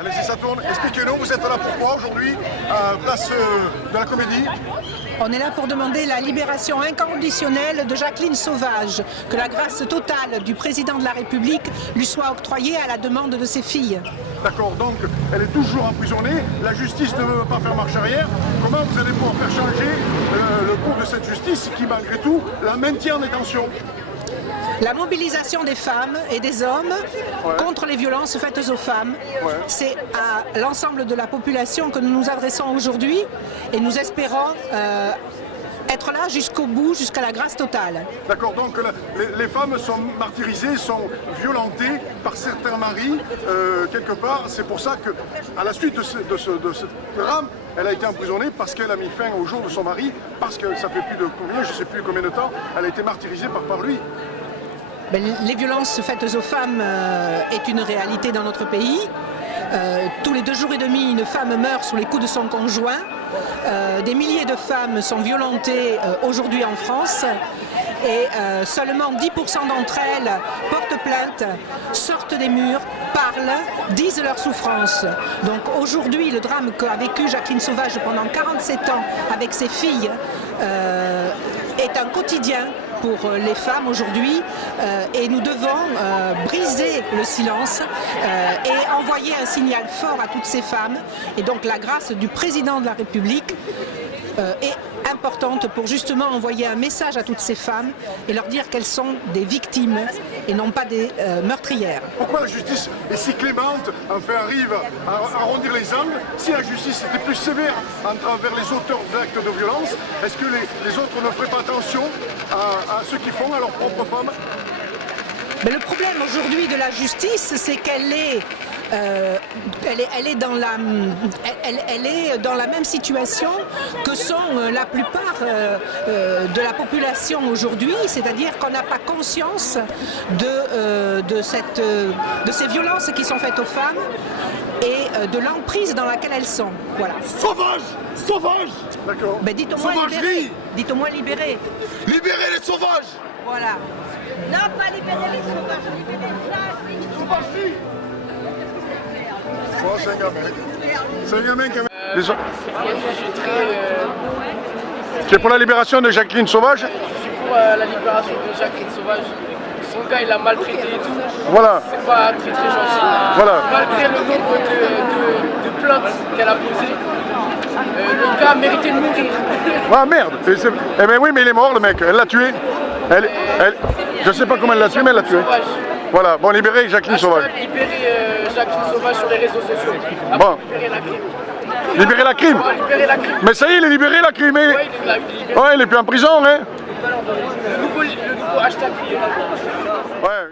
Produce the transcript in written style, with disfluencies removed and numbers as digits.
Allez-y, ça tourne. Expliquez-nous, vous êtes là pourquoi aujourd'hui, à place de la Comédie? On est là pour demander la libération inconditionnelle de Jacqueline Sauvage, que la grâce totale du président de la République lui soit octroyée à la demande de ses filles. D'accord, donc elle est toujours emprisonnée, la justice ne veut pas faire marche arrière. Comment vous allez pouvoir faire changer le cours de cette justice qui, malgré tout, la maintient en détention? La mobilisation des femmes et des hommes contre les violences faites aux femmes, c'est à l'ensemble de la population que nous nous adressons aujourd'hui et nous espérons être là jusqu'au bout, jusqu'à la grâce totale. D'accord, donc les femmes sont martyrisées, sont violentées par certains maris, quelque part. C'est pour ça qu'à la suite de ce drame, elle a été emprisonnée parce qu'elle a mis fin au jour de son mari, parce que ça fait plus de combien, je ne sais plus combien de temps, elle a été martyrisée par lui. Les violences faites aux femmes est une réalité dans notre pays. Tous les 2 jours et demi, une femme meurt sous les coups de son conjoint. Des milliers de femmes sont violentées aujourd'hui en France et seulement 10% d'entre elles portent plainte, sortent des murs, parlent, disent leur souffrance. Donc aujourd'hui, le drame qu'a vécu Jacqueline Sauvage pendant 47 ans avec ses filles est un quotidien pour les femmes aujourd'hui et nous devons briser le silence et envoyer un signal fort à toutes ces femmes. Et donc la grâce du président de la République est importante pour justement envoyer un message à toutes ces femmes et leur dire qu'elles sont des victimes et non pas des meurtrières. Pourquoi la justice est si clémente, enfin arrive à arrondir les angles? Si la justice était plus sévère envers les auteurs d'actes de violence, est-ce que les autres ne feraient pas attention à ce qu'ils font à leurs propres femmes? Mais le problème aujourd'hui de la justice, c'est qu'elle est dans la même situation que sont la plupart de la population aujourd'hui, c'est-à-dire qu'on n'a pas conscience de ces violences qui sont faites aux femmes et de l'emprise dans laquelle elles sont. Voilà. Sauvage! Sauvage! D'accord. Ben, dites au moins libéré. Dites au moins libéré. Libérez les sauvages! Voilà. Non, pas libérer les sauvages, libérer les sauvagerie! Oh, c'est un gamin. C'est un gamin qui a... Je suis très... Tu es pour la libération de Jacqueline Sauvage? Je suis pour la libération de Jacqueline Sauvage. Son gars, il l'a maltraité et tout. Voilà. C'est pas très gentil. Voilà. Malgré le nombre de plaintes qu'elle a posées, le gars méritait de mourir. Ah merde! Eh ben oui, mais il est mort le mec, elle l'a tué. Je sais pas comment elle l'a tué, mais elle l'a tué. Sauvage. Voilà, bon, libérez Jacqueline Sauvage. Libérer Jacqueline Sauvage sur les réseaux sociaux. Bon. Libérer la crime. Libérer la crime? Libérer la crime. Mais ça y est, il est libéré la crime. Ouais, il est libéré. Ouais, il est plus en prison, hein. Le nouveau hashtag. Ouais.